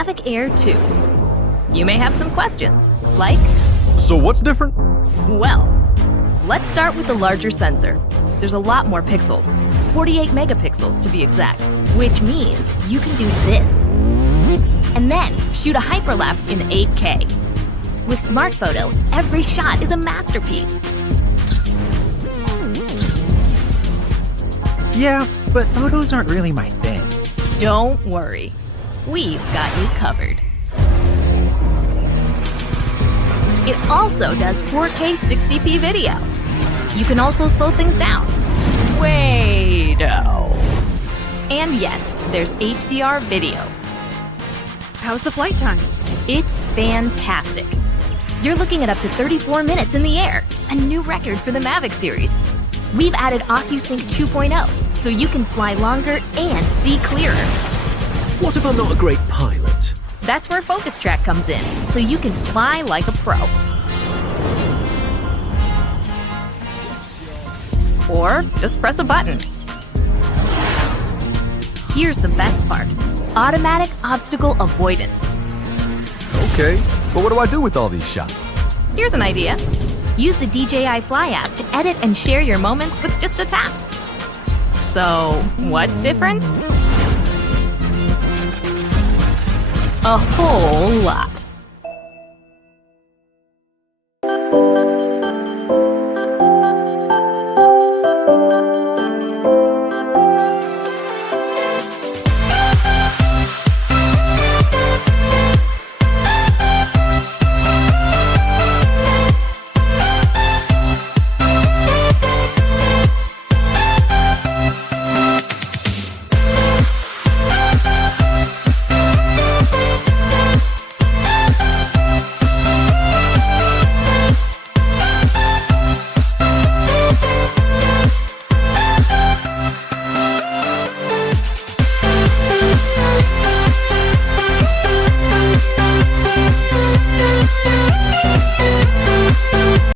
Mavic Air 2. You may have some questions, like, So what's different? well, let's start with the larger sensor. There's a lot more pixels, 48 megapixels to be exact, which means you can do this. And then shoot a hyperlapse in 8K. With Smart Photo, every shot is a masterpiece. Yeah, but photos aren't really my thing. Don't worry, we've got you covered. It also does 4K 60p video. You can also slow things down. Way-do. And yes, there's HDR video. How's the flight time? It's fantastic. You're looking at up to 34 minutes in the air, a new record for the Mavic series. We've added Ocusync 2.0, so you can fly longer and see clearer. What if I'm not a great pilot? That's where FocusTrack comes in, so you can fly like a pro. Or just press a button. Here's the best part: automatic obstacle avoidance. Okay, but what do I do with all these shots? Here's an idea. Use the DJI Fly app to edit and share your moments with just a tap. So, what's different? A whole lot.